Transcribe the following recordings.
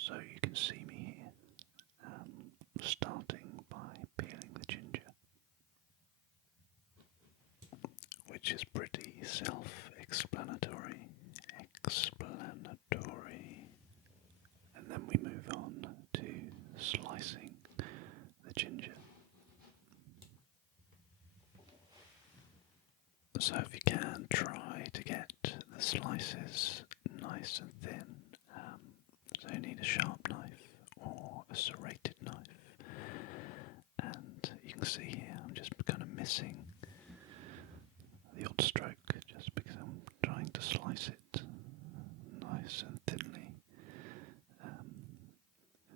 So you can see me here, starting by peeling the ginger, which is pretty self-explanatory. And then we move on to slicing the ginger. So if you can, try to get the slices nice and thin. So you need a sharp knife or a serrated knife. And you can see here I'm just kind of missing the odd stroke just because I'm trying to slice it nice and thinly.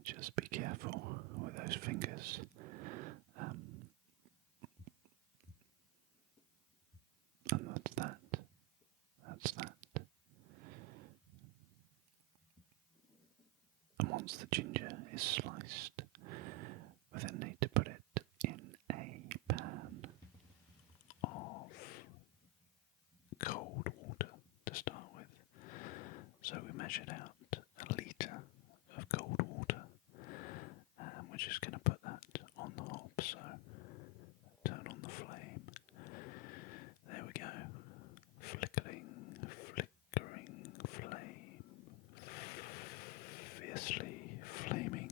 Just be careful with those fingers. And that's that. That's that. And once the ginger is sliced, we then need to put it in a pan of cold water to start with. So we measured out a litre of cold water, and we're just going to put that on the hob. So turn on the flame. There we go. Flickering flame, fiercely flaming,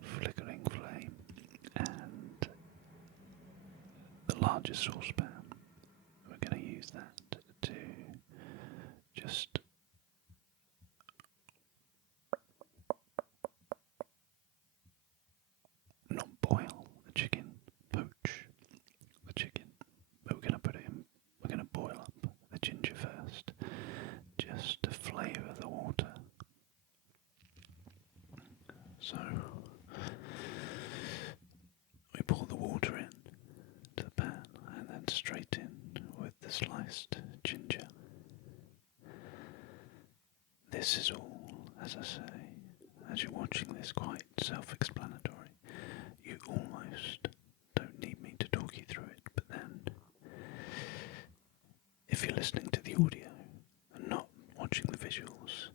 flickering flame, and the larger saucepan, we're going to use that to just not boil the chicken, poach the chicken, but we're going to boil up the ginger first, just to flavour the water. So we pour the water in to the pan and then straight in with the sliced ginger. This is all, as I say, as you're watching this, quite self-explanatory. You almost don't need me to talk you through it, but then if you're listening to the audio and not watching the visuals,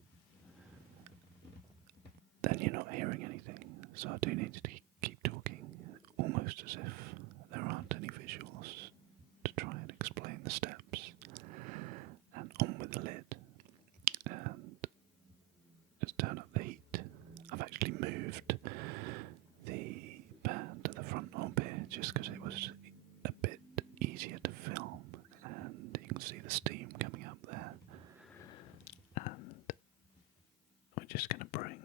then you're not hearing anything. So I do need to keep talking, almost as if there aren't any visuals, to try and explain the steps. And on with the lid, and just turn up the heat. I've actually moved the pan to the front hob here just because it was a bit easier to film, and you can see the steam coming up there. And we're just going to bring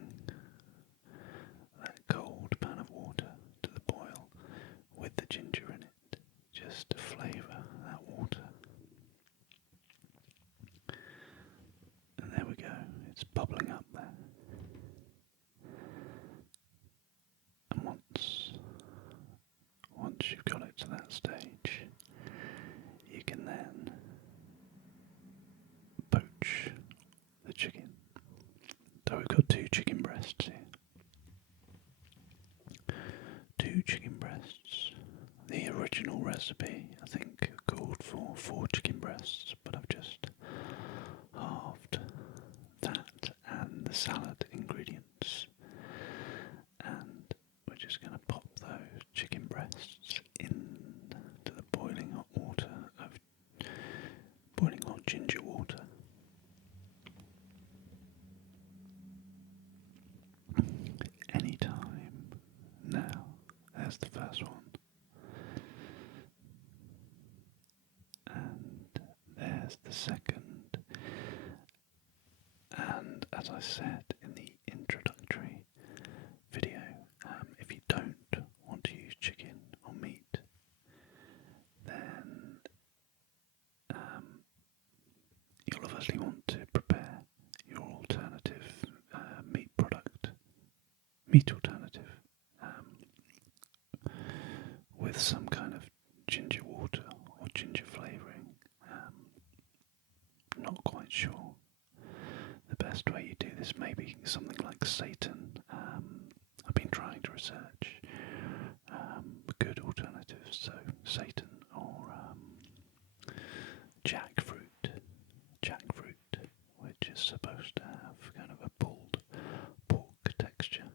that cold pan of water to the boil with the ginger in it, just to flavour that water. And there we go, it's bubbling up there. And once you've got it to that stage, you can then poach the chicken. So we've got 2 chicken breasts here. 2 chicken breasts. The original recipe, I think, called for 4 chicken breasts, but I've just halved that and the salad ingredients. And we're just going to pop those chicken breasts into the boiling hot water of boiling hot ginger water. Anytime now. There's the first one. And there's the second. And as I said in the introductory video, if you don't want to use chicken or meat, then you'll obviously want to prepare your alternative meat alternative, with some kind of ginger water or ginger flavouring. Not quite sure. The best way you do this may be something like Satan. I've been trying to research good alternatives, so Satan or jackfruit, which is supposed to have kind of a pulled pork texture.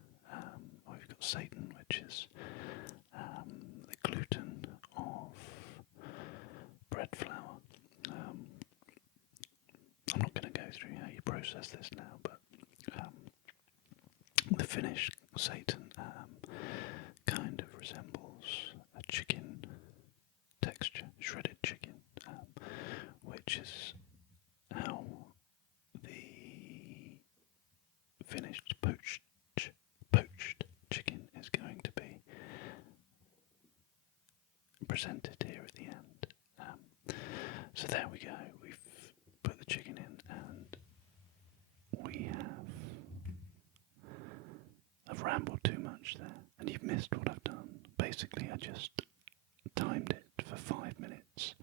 We've got Satan, which is the gluten of bread flour. I'm not going to go through how you process this now, but the finished Satan kind of resembles a chicken texture, shredded chicken, which is how the finished poached chicken is going to be presented here at the end. So there we go. We've put the chicken in, and I've rambled too much there, and you've missed what I've done. Basically, I just timed it for 5 minutes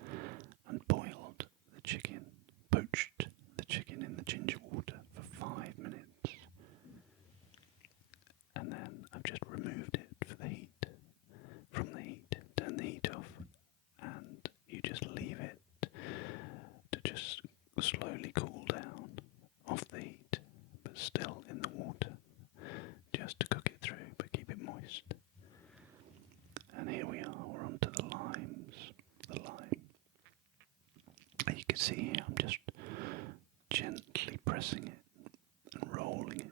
and boiled the chicken, poached the chicken in the ginger water for 5 minutes, and then I've just removed it from the heat, turn the heat off, and you just leave it to just slowly cool down off the heat, but still in the water, just to cook it through, but keep it moist. And here we are, we're onto the limes. The lime. As you can see here, I'm just gently pressing it and rolling it.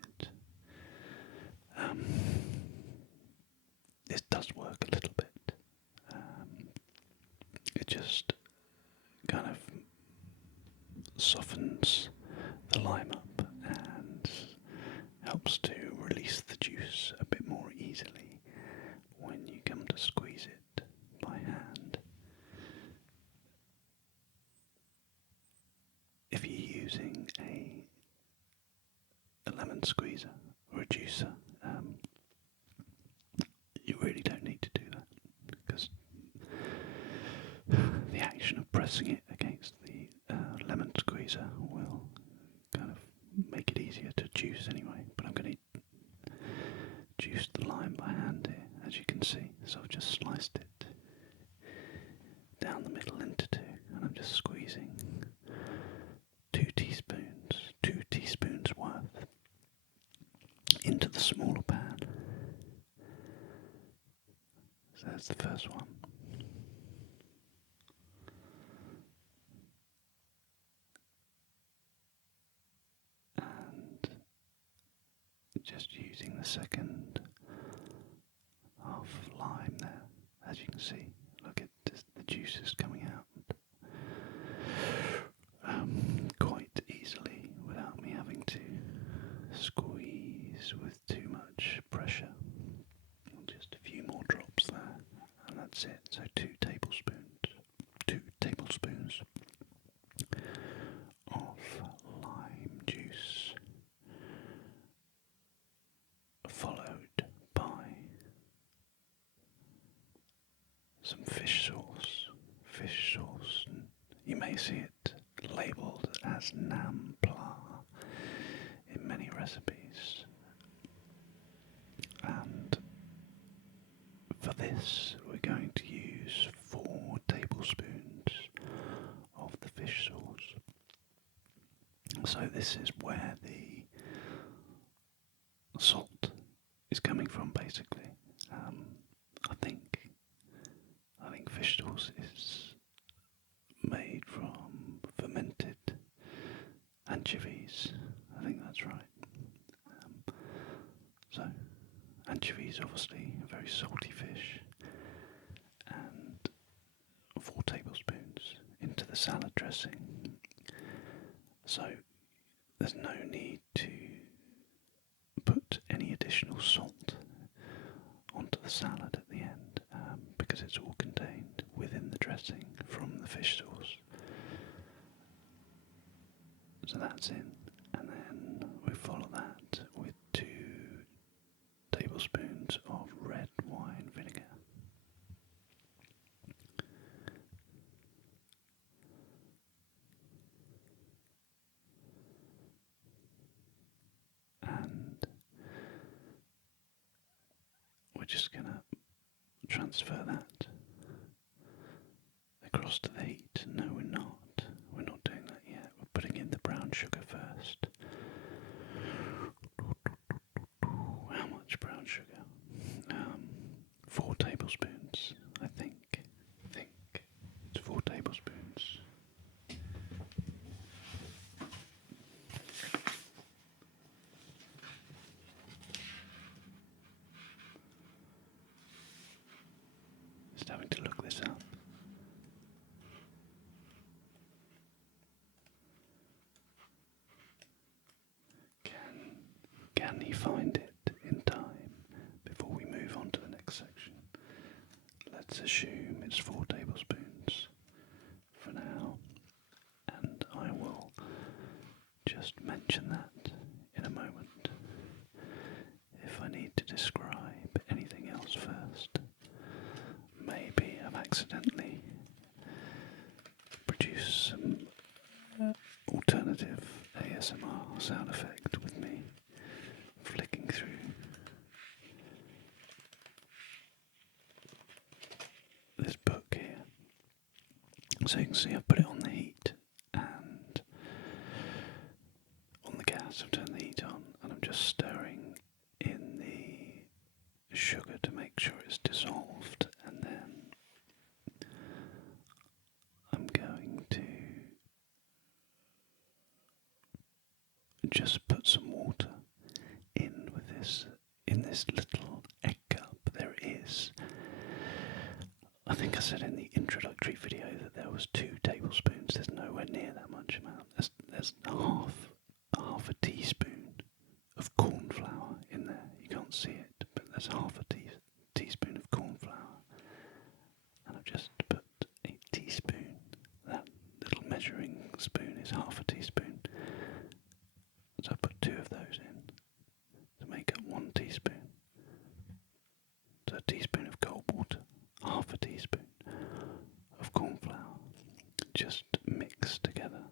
This does work a little bit. It just kind of softens the lime up and helps to release the juice a bit more easily when you come to squeeze it by hand. If you're using a lemon squeezer or a juicer, you really don't need to do that, because the action of pressing it against the lemon squeezer will kind of make it easier to juice anyway. But I'm going to juice the lime by hand here, as you can see. So I've just sliced it down the middle into two, and I'm just squeezing 2 teaspoons worth into the smaller pan. So that's the first one. And just using the second half of lime there, as you can see, look at this, the juice is coming out quite easily without me having to squeeze with too much pressure. Just a few more drops there, and that's it. So 2 tablespoons of lime juice, followed by some fish sauce. You may see it labelled as nam pla in many recipes, and for this we're going to use 4 tablespoons of the fish sauce. So this is where the salt is coming from, basically. I think fish sauce is made from fermented anchovies. I think that's right. So anchovies, obviously a very salty fish, and 4 tablespoons into the salad dressing. So there's no need to put any additional salt onto the salad at the end, because it's all contained within the dressing from the fish sauce. So that's in, and then we follow that with 2 tablespoons of red wine vinegar. And we're just going to transfer that across to the heat. No, we're not. We're not doing that yet. We're putting in the brown sugar first. can he find it in time before we move on to the next section? Let's assume it's 4 tablespoons for now, and I will just mention that in a moment. If I need to describe anything else first, maybe I've accidentally produced some alternative ASMR sound effect with me flicking through this book here. So you can see I've put it on the heat and on the gas. I've turned the heat on and I'm just stirring in the sugar to make sure it's dissolved, and then I'm going to just put some water in with this, in this little egg cup. There is, I think I said in the introductory video that there was 2 tablespoons. There's nowhere near that much amount. There's half a teaspoon of cornflour in there. You can't see it, but there's half a teaspoon of cornflour. And I've just put a teaspoon. That little measuring spoon is half a teaspoon. So I put 2 of those in to make up 1 teaspoon. So a teaspoon of cold water, half a teaspoon of cornflour, just mixed together.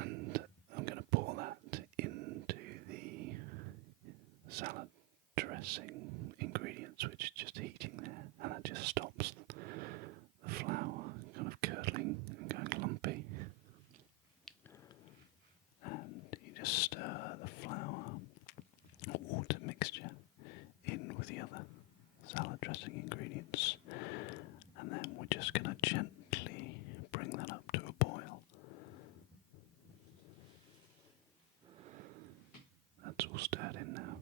And I'm going to pour that into the salad dressing ingredients, which is just heating there, and that just stops the flour kind of curdling and going lumpy. And you just stir the flour water mixture in with the other salad dressing ingredients, and then we're just going to gently bring that up to a boil. That's all stirred in now,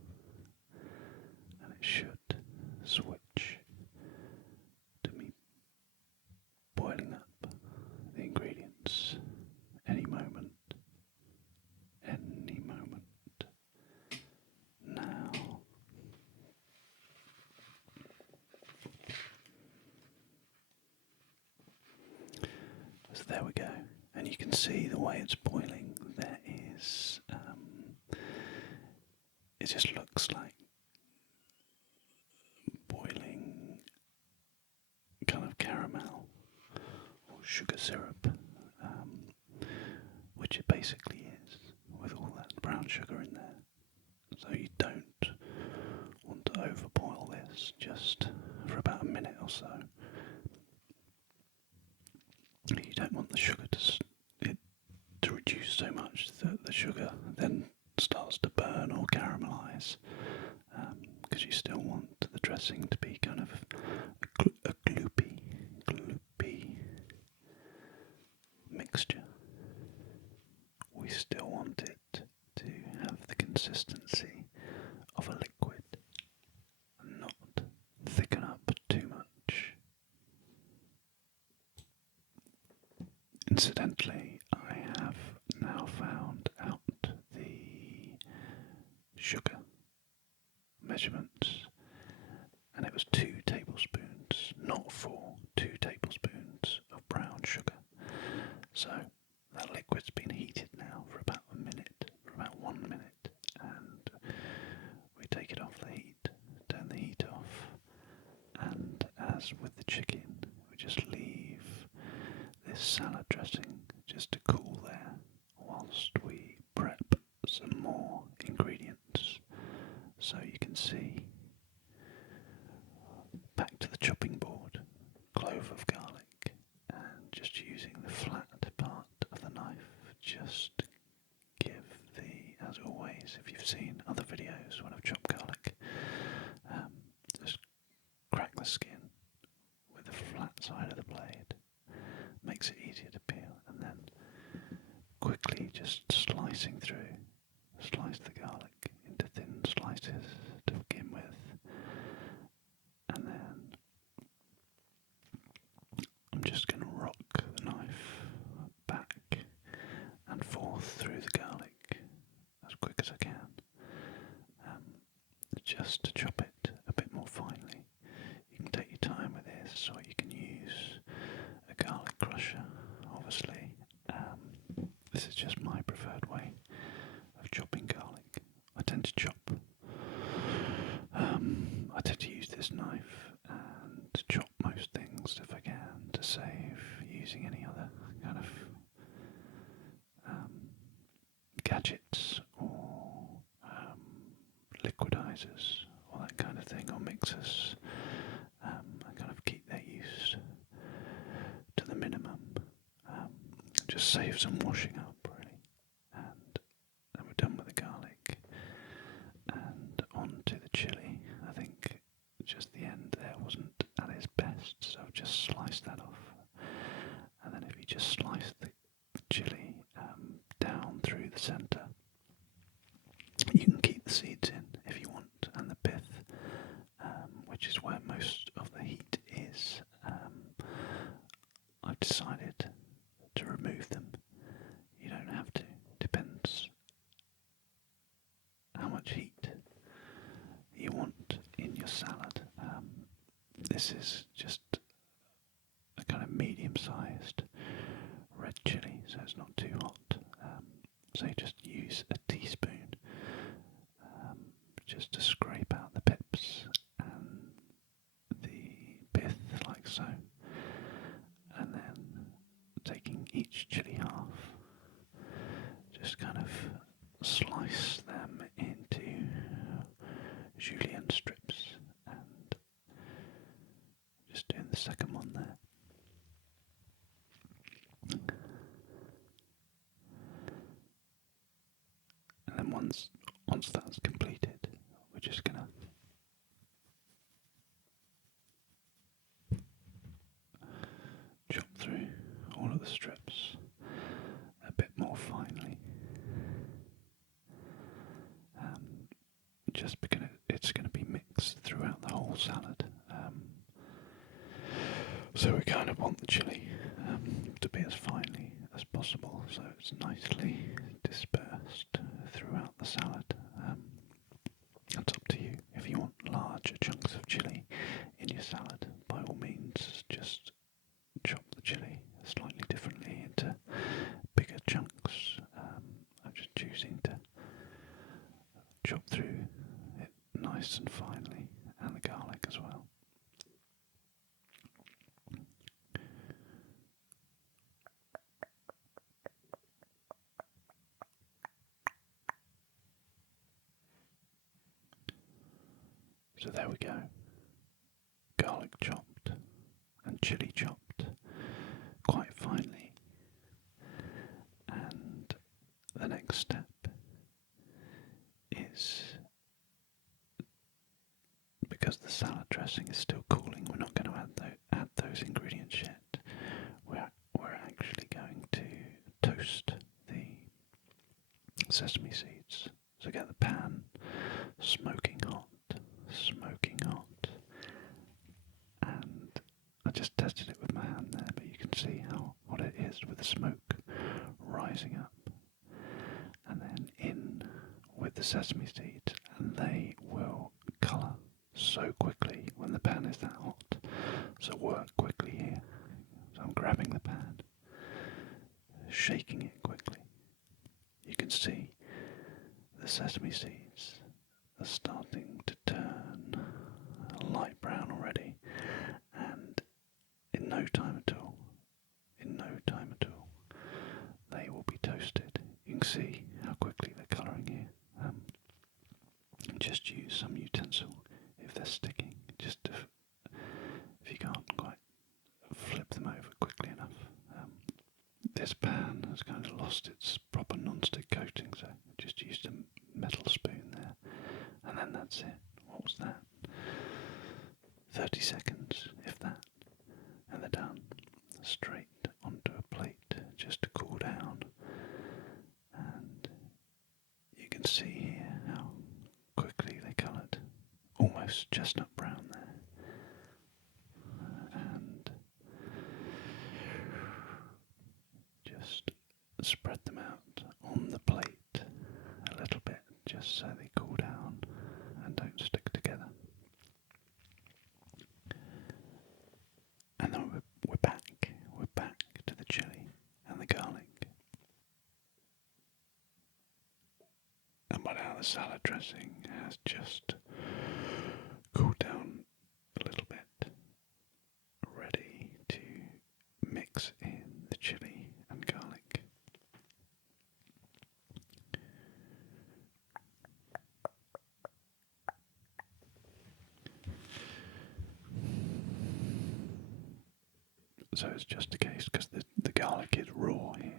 and it should switch to me boiling up the ingredients any moment. Any moment now. So there we go, and you can see the way it's boiling. There is, it just looks like boiling kind of caramel or sugar syrup, which it basically is, with all that brown sugar in there. So you don't want to overboil this, just for about a minute or so. You don't want the sugar to reduce so much that the sugar then starts to burn or caramelise, because you still want the dressing to be kind of a gloopy mixture. We still want it to have the consistency of a liquid and not thicken up too much. Incidentally, I have now found out the sugar measurements, and it was 2 tablespoons, not 4, 2 tablespoons of brown sugar. So that liquid's been heated now for about a minute, for about 1 minute, and we take it off the heat, turn the heat off, and as with the chicken, we just leave this salad dressing just to cool there whilst we prep some more ingredients. So you can see, back to the chopping board, clove of garlic, and just using the flat part of the knife, just give the, as always, if you've seen other videos when I've chopped garlic, just crack the skin with the flat side of the blade, makes it easier to peel, and then quickly just slice the garlic into thin slices to begin with, and then I'm just going to rock the knife back and forth just to chop it a bit more finely. You can take your time with this, or you can use a garlic crusher, obviously. This is just my preferred way of chopping garlic. I tend to I tend to use this knife and chop most things if I can, to save using any other kind of gadgets or liquidizers or that kind of thing, or mixers, and kind of keep their use to the minimum. Just save some washing up, really. And then we're done with the garlic. And on to the chilli. I think just the end there wasn't at its best, so I've just sliced that off. And then if you just slice the chilli down through the centre, you can keep the seeds in if you want, and the pith, which is where most of the heat is. I've decided to remove them. You don't have to. Depends how much heat you want in your salad. This is just a kind of medium-sized red chilli, so it's not too hot. So you just use a teaspoon just to scrape out the pips and the pith, like so. And then taking each chilli half, just kind of slice them into julienne strips, and just doing the second one there. And then once that's completed, we're just gonna chop through all of the strips a bit more finely, just because it's going to be mixed throughout the whole salad. So we kind of want the chilli to be as finely as possible, so it's nicely dispersed throughout the salad. It's up to you. If you want larger chunks of chilli in your salad, by all means, just chop the chilli slightly differently into bigger chunks. I'm just choosing to chop through it nice and finely, and the garlic as well. So there we go. Garlic chopped and chilli chopped quite finely. And the next step is, because the salad dressing is still cooling, we're not going to add those ingredients yet. We're actually going to toast the sesame seeds. So get the pan smoking hot, and I just tested it with my hand there, but you can see how hot it is with the smoke rising up. And then in with the sesame seeds, and they will colour so quickly when the pan is that hot. So work quickly here. So I'm grabbing the pan, shaking it quickly. You can see the sesame seeds are starting to turn light brown already, and in no time at all, they will be toasted. You can see how quickly they're colouring here. Just use some utensil if they're sticking, just to, if you can't quite flip them over quickly enough. This pan has kind of lost its proper non-stick coating, so just used a metal spoon there, and then that's it. What was that? 30 seconds, if that, and they're done. Straight onto a plate just to cool down, and you can see here how quickly they coloured, almost chestnut brown there, and just spread them out on the plate a little bit just so they cool down and don't stick together. By now the salad dressing has just cooled down a little bit, ready to mix in the chilli and garlic. So it's just a case, because the garlic is raw here.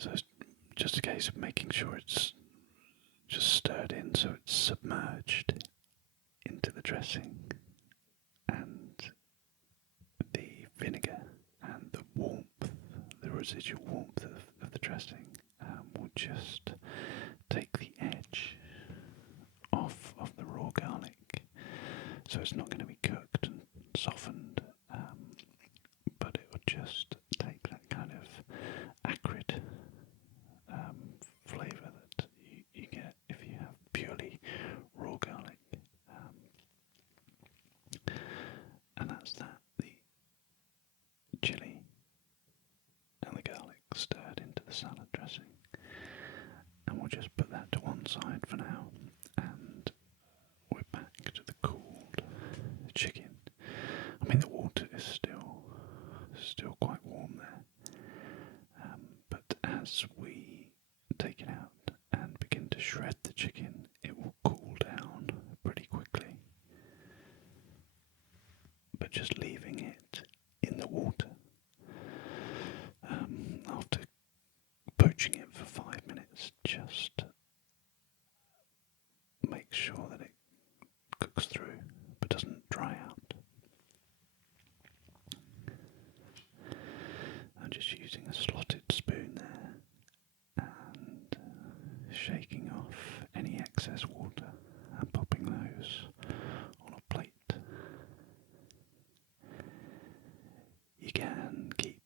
So it's just a case of making sure it's just stirred in so it's submerged into the dressing, and the vinegar and the warmth, the residual warmth of the dressing will just take the edge off of the raw garlic. So it's not going to be cooked and softened, but it will just take that kind of acrid flavour that you get if you have purely raw garlic. And that's that, the chilli and the garlic stirred into the salad dressing. And we'll just put that to one side for now, and we're back to the cooled chicken. I mean, the water is still quite warm there, but as we take it out and begin to shred the chicken, it will cool down pretty quickly. But just leaving it in the water after poaching it for 5 minutes, just make sure that it cooks through but doesn't dry out. I'm just using a slotted spoon there and shaking off any excess water and popping those on a plate. You can keep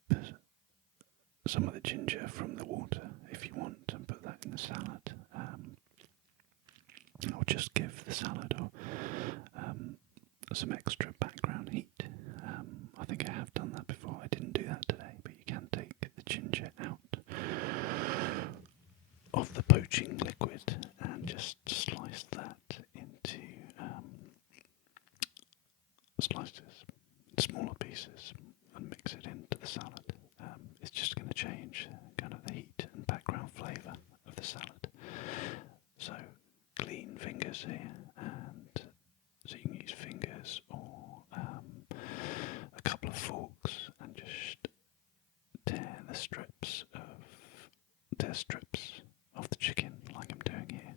some of the ginger from the water if you want and put that in the salad. Or just give the salad some extra background heat. I think I have done that before. I didn't do that today, but you can take the ginger out of the poaching liquid and just slice that into slices, smaller pieces, and mix it into the salad. It's just going to change kind of the heat and background flavour of the salad. So clean fingers here, and so you can use fingers or a couple of forks and just tear strips of the chicken like I'm doing here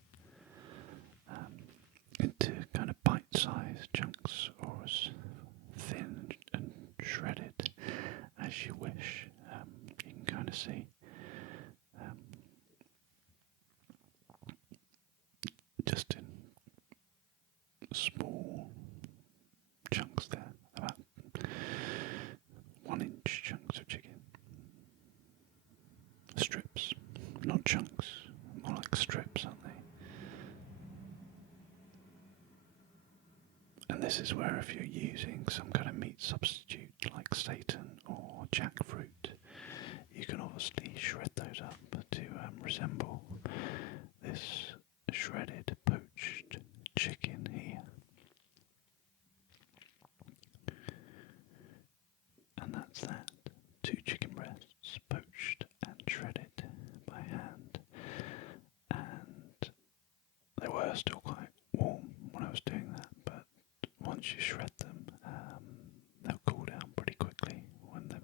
into kind of bite-sized chunks, or as thin and shredded as you wish. You can kind of see just in small chunks there, about 1-inch chunks of chicken. Strips, not chunks, more like strips, aren't they? And this is where, if you're using some kind of meat substitute like seitan or jackfruit, you can obviously shred those up to resemble this shredded poached chicken here. And that's that. 2 chicken breasts poached and shredded by hand. And they were still quite warm when I was doing that, but once you shred them, they'll cool down pretty quickly when the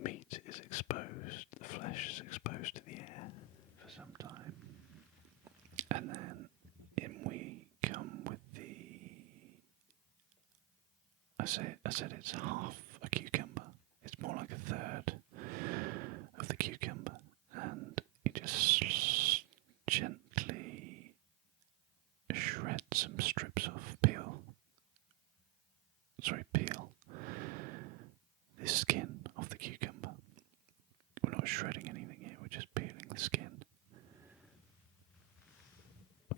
meat is exposed, the flesh is exposed to the air for some time. And then in we come with I said it's half a cucumber. It's more like a third of the cucumber, and you just gently shred some strips of peel the skin of the cucumber. We're not shredding anything here, we're just peeling the skin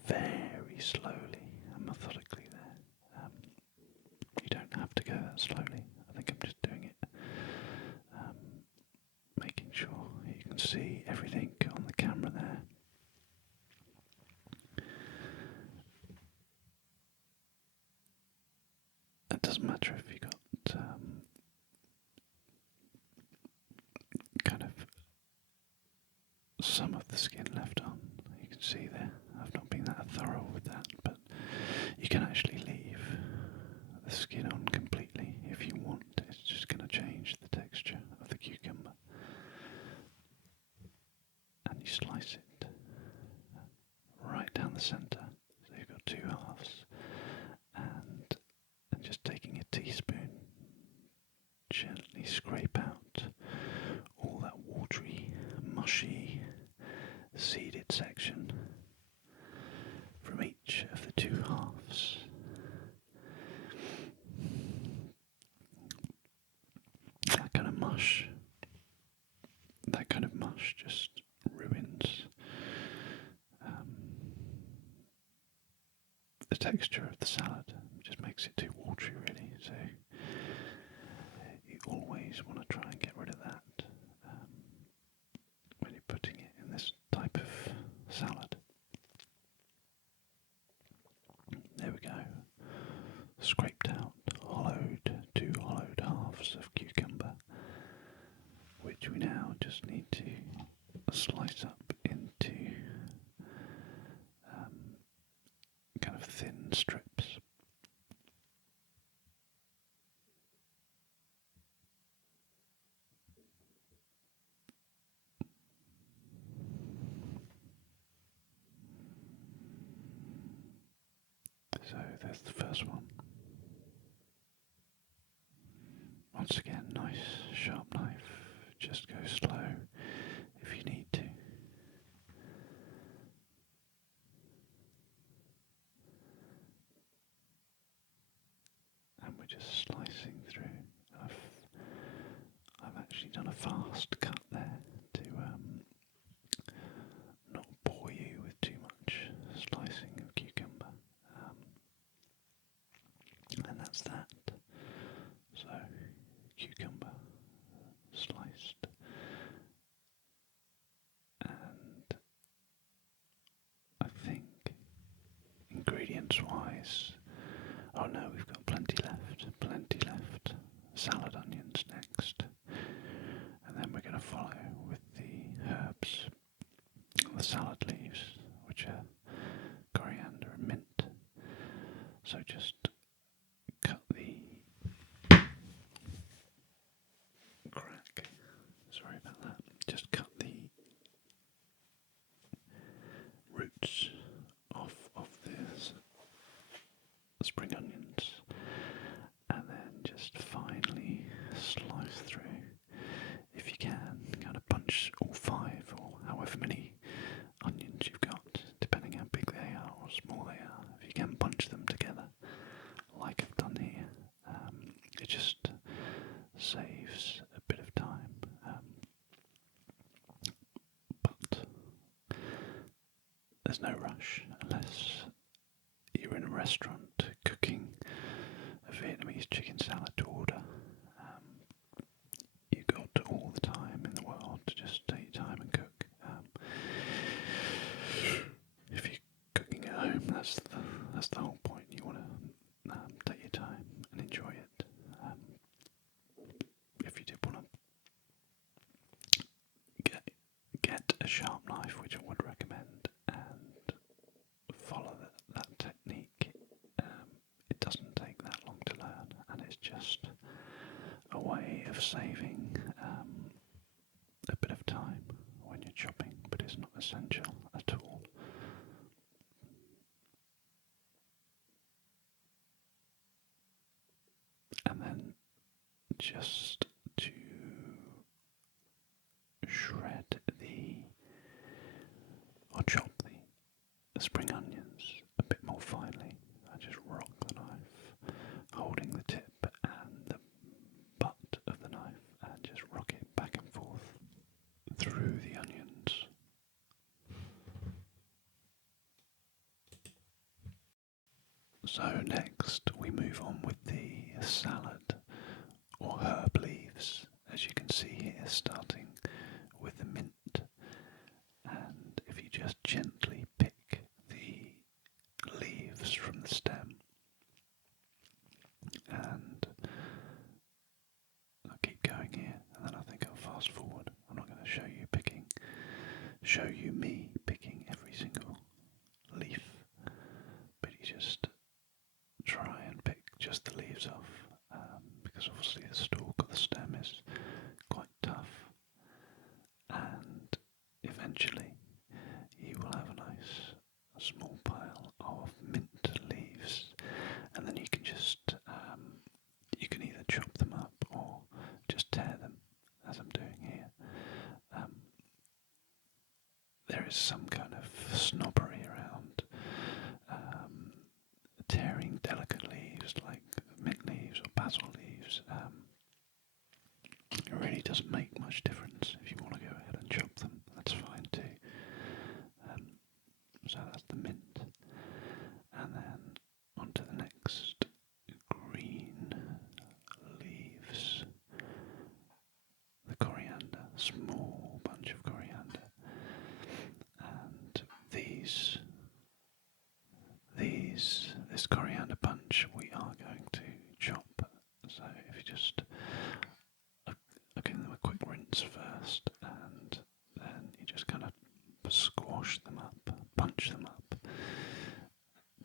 very slowly and methodically there. You don't have to go that slowly. I think I'm just doing it see everything on the camera there. It doesn't matter if you've got kind of some of the skin left on. You can see there, I've not been that thorough with that, but you can actually leave the skin on completely if you want. It's just going to change the texture of the cucumber. And you slice it right down the centre, so you've got two halves, and just taking a teaspoon, gently scrape out all that watery, mushy, seeded section from each of the two halves. That kind of mush just ruins the texture of the salad. It just makes it too watery, really. So you always want to try and get rid of that when you're putting it in this type of salad. There we go. Scraped out, two hollowed halves of cucumber, which we now just need to slice up into kind of thin strips. So there's the first one. Once again, nice sharp knife. Just go slow if you need to. And we're just slicing through. I've actually done a fast cut there to not bore you with too much slicing of cucumber. And that's that. So, cucumber sliced, and I think ingredients wise, oh no, we've got plenty left. Salad onions next, and then we're going to follow with the herbs, the salad leaves, which are coriander and mint. So just cut the sorry about that, just cut the roots off of the spring onions, and then just finely slice through. If you can, kind of punch all 5 or however many onions you've got, depending how big they are or small they are. If you can punch them together, like I've done here, it just saves a bit of time. But there's no rush unless you're in a restaurant cooking a Vietnamese chicken salad to order. You've got all the time in the world to just take your time and cook. If you're cooking at home, that's the whole point. You want to take your time and enjoy it. If you did want to get a sharp knife, which I would recommend, and follow that technique, it doesn't take that long to learn, and it's just a way of saving a bit of time when you're chopping, but it's not essential at all. And then just to shred or chop the spring onions a bit more finely, I just rock the knife, holding the tip and the butt of the knife, and just rock it back and forth through the onions. So next we move on with the salad or herb leaves, as you can see here, starting with the mint. fast forward. I'm not going to show you me picking every single leaf, but you just try and pick just the leaves off, because obviously the stalk or the stem is quite tough, and eventually you will have a nice small pile of mint leaves, and then you can just you can either chop them up or just tear them, as I'm doing here. There is some kind of snobbery around tearing delicate leaves like mint leaves or basil leaves. It really doesn't make much difference. If you want to go ahead and chop them, that's fine too. So that's the mint, and then onto the next green leaves. The coriander, small bunch of coriander, and this coriander bunch we are going to chop. So if you just give them a quick rinse first, and then you just kind of squash them up, punch them up,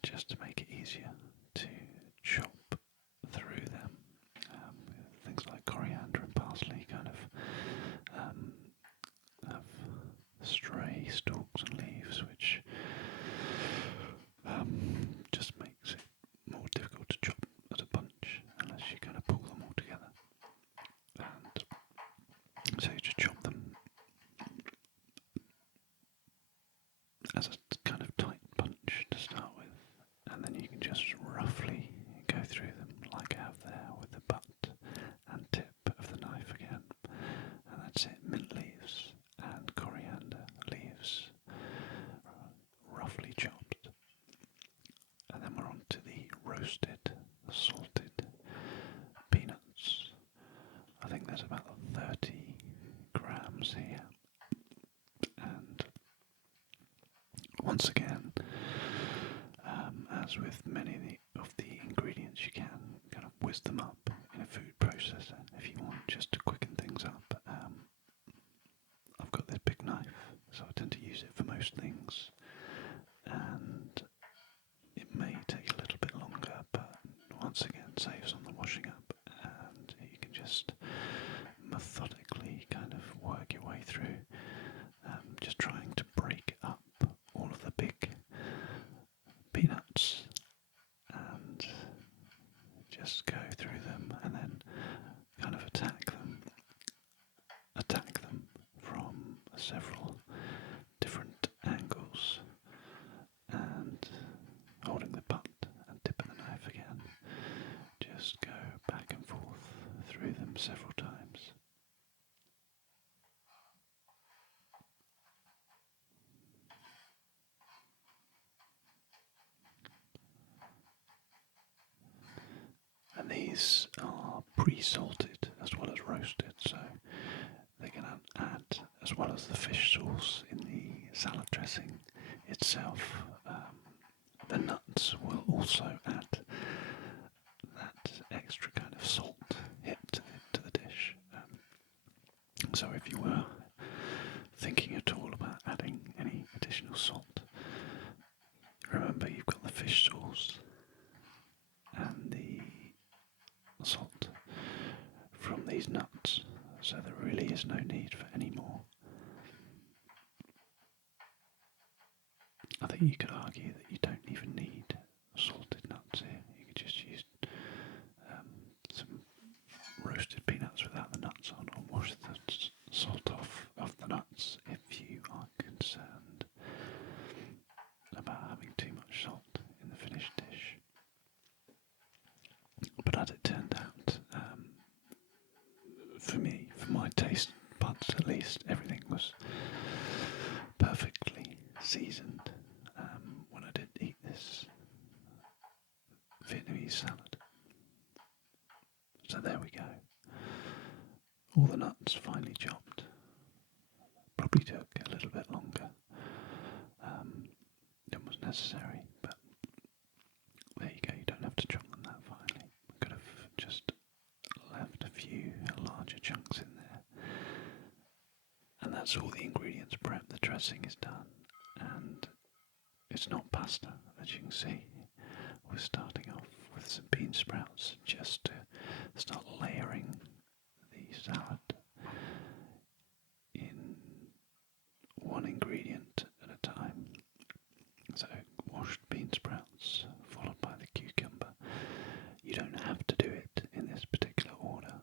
just to make it easier to chop through them. Things like coriander and parsley kind of have stray stalks and leaves, which just makes it more difficult to chop as a bunch unless you kind of pull them all together. And so you just chop them as a kind of tight bunch to start with, and then you can just roughly go through them like I have there with the butt and tip of the knife again, and that's it. Mint leaves and coriander leaves, roughly chopped, and then we're on to the roasted, salted peanuts. I think there's about 30 grams here, and once again, as with many of the ingredients, you can kind of whisk them up in a food processor if you want, just to quicken things up. I've got this big knife, so I tend to use it for most things, and it may take a little bit longer, but once again saves on the washing up, and you can just methodically kind of work your way through, just trying to break up all of the big peanuts and just go through them, and then kind of attack them from several different angles, and holding the butt and tip of the knife again, just go back and forth through them several times. And these are pre-salted as well as roasted, so they can add, as well as the fish sauce in the salad dressing itself, the nuts will also add that extra kind of salt hit to the dish. So if you were thinking at all about adding any additional salt, remember you've got the fish sauce and the salt from these nuts, so there really is no need for any more. I think you could argue that you don't even need salted nuts here. You could just use some roasted peanuts without the nuts on, or wash the salt off of the nuts if you are concerned about having too much salt in the finished dish. But as it turned out, for me, for my taste buds at least, everything was perfectly seasoned when I did eat this Vietnamese salad. So there we go. All the nuts finely chopped. Probably took a little bit longer than was necessary, but there you go. You don't have to chop them that finely. We could have just left a few larger chunks in there, that's all the ingredients prepped, the dressing is done, and it's not pasta, as you can see. We're starting off with some bean sprouts just to start layering the salad in one ingredient at a time. So washed bean sprouts followed by the cucumber. You don't have to do it in this particular order.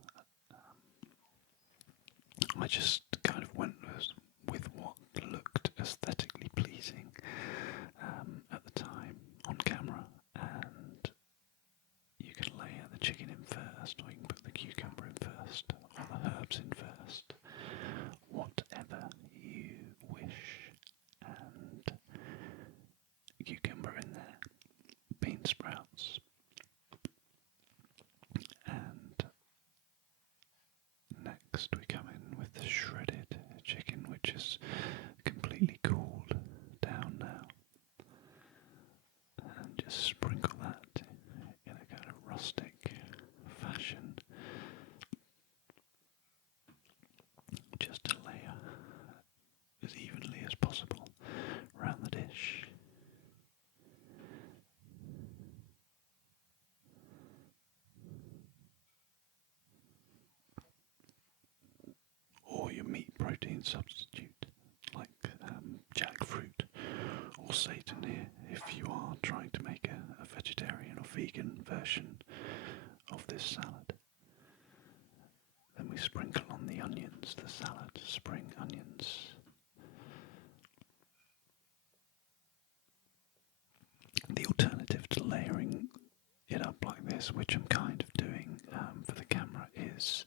I just kind of went with what looked aesthetically pleasing at the time on camera, and you can layer the chicken in first, or you can put the cucumber in first, or the herbs in first, whatever you wish. And cucumber in there, bean sprouts, and next we come in with the shredded chicken, which is completely cooled down now, and just sprinkle that in a kind of rustic fashion, just to layer as evenly as possible around the dish. Or your meat protein substitute, like jackfruit or seitan here, if you are trying to make a vegetarian or vegan version of this salad. Then we sprinkle on the onions, the salad, spring onions. The alternative to layering it up like this, which I'm kind of doing for the camera, is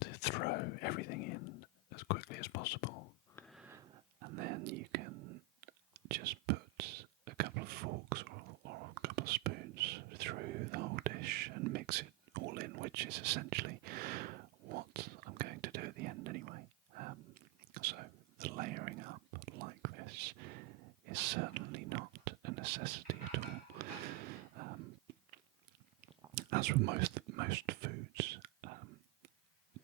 to throw everything in as quickly as possible, and then you can just put a couple of forks or a couple of spoons through the whole dish and mix it all in, which is essentially what I'm going to do at the end anyway. So the layering up like this is certainly not a necessity at all. As with most foods,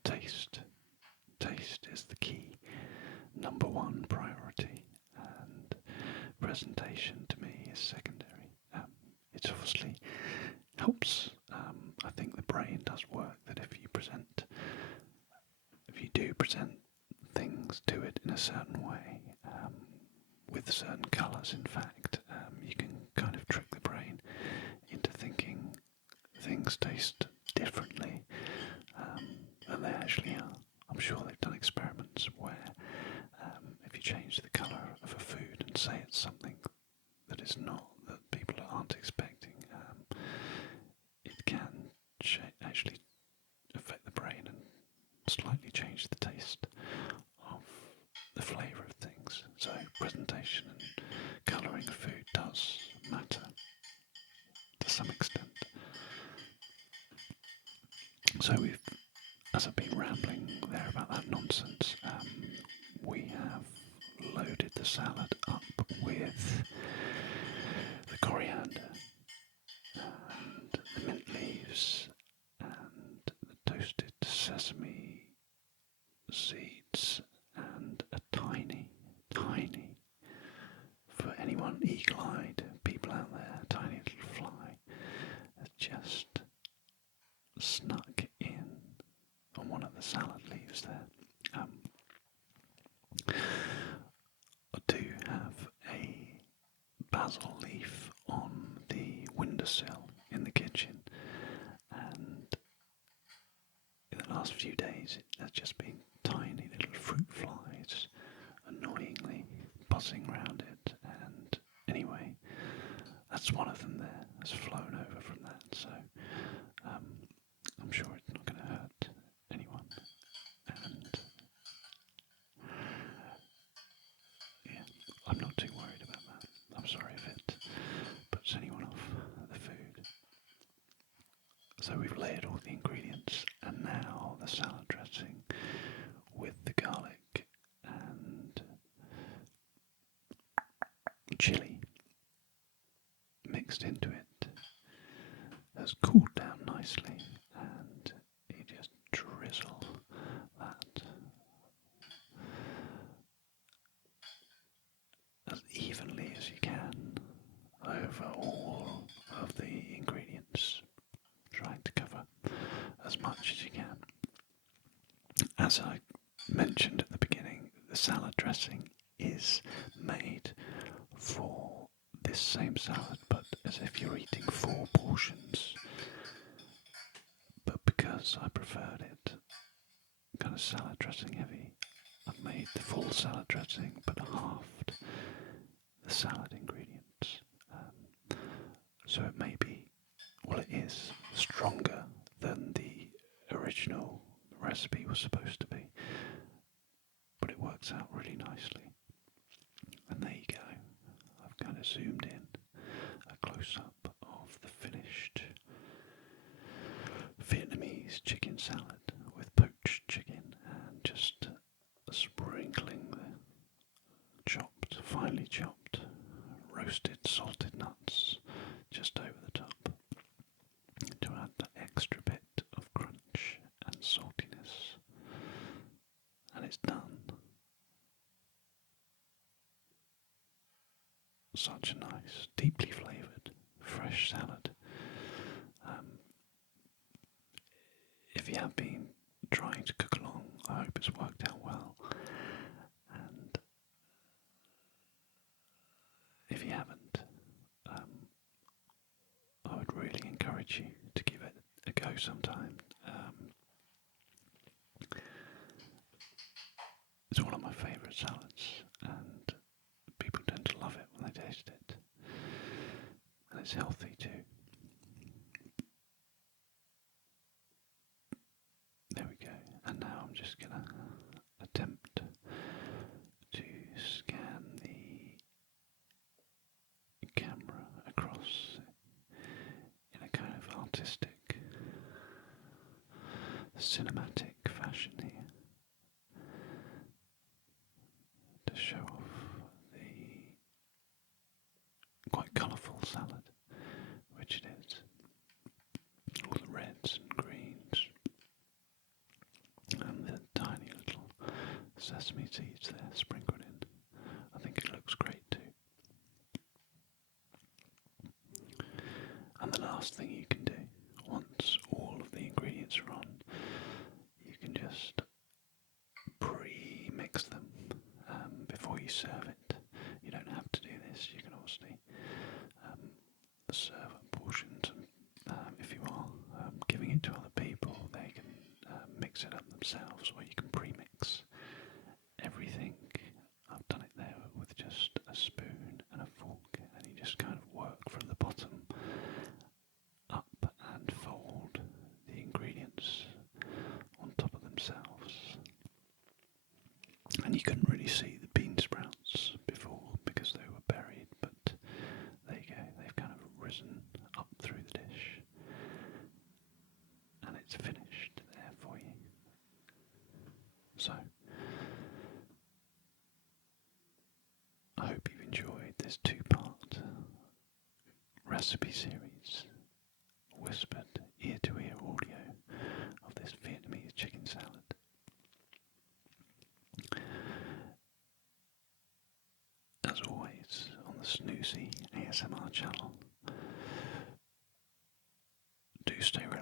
taste is the key, number one priority, and presentation to me is secondary. It obviously helps. I think the brain does work, that if you do present things to it in a certain way, with certain colours, in fact, you can kind of trick the brain into thinking things taste differently than they actually are. I'm sure they've done experiments where if you change the colour of a food and say it's something that is not, that people aren't expecting, it can actually affect the brain and slightly change the taste of the flavour of things. So presentation and colouring of food does matter to some extent. So as I've been rambling there about that nonsense, we have loaded the salad up with the coriander and the mint leaves and the toasted sesame seeds and a tiny, for anyone eagle-eyed people out there, a tiny little fly has just snuck in on one of the salad leaves there. I do have a basil leaf on the windowsill in the kitchen, and in the last few days there's just been tiny little fruit flies annoyingly buzzing around it, and anyway, that's one of them there has flown over from that, so I'm sure it's not going to hurt anyone, and yeah, I'm not too worried about that. I'm sorry if it puts anyone off the food. So we've layered all the ingredients, and now the salad dressing with the garlic and chilli mixed into it has cooled down nicely, and you just drizzle that much as you can. As I mentioned at the beginning, the salad dressing is made for this same salad, but as if you're eating 4 portions. But because I preferred it kind of salad dressing heavy, I've made the full salad dressing but halved the salad ingredients. So it may be, well, it is stronger than the original recipe was supposed to be, but it works out really nicely. And there you go. I've kind of zoomed in a close-up of the finished Vietnamese chicken salad with poached chicken and just sprinkling the finely chopped, roasted salted nuts just over the top to add that extra bit of crunch and saltiness. And it's done. Such a nice, deeply flavoured, fresh salad. If you have been trying to cook along, I hope it's worked out well. And if you haven't, I would really encourage you to give it a go sometime. It's one of my favourite salads, and people tend to love it when they taste it. And it's healthy too. There we go. And now I'm just going to attempt to scan the camera across in a kind of artistic, cinematic fashion here to show off the quite colourful salad, which it is. All the reds and greens and the tiny little sesame seeds there sprinkled in. I think it looks great too. And the last thing you can do, once all of the ingredients are on, you can just pre-mix them before you serve it. You don't have to do this. You can obviously serve portions, and if you are giving it to other people, they can mix it up themselves, or you can pre-mix everything. I've done it there with just a spoon and a fork, and you just kind of work from the bottom up and fold the ingredients on top of themselves. And you couldn't really see the bean sprouts before because they were buried, but there you go, they've kind of risen up through the dish, and it's finished there for you. So, I hope you've enjoyed this 2-part recipe series, whispered ear-to-ear audio of this Vietnamese chicken salad. As always, on the Snoozy ASMR channel, do stay relaxed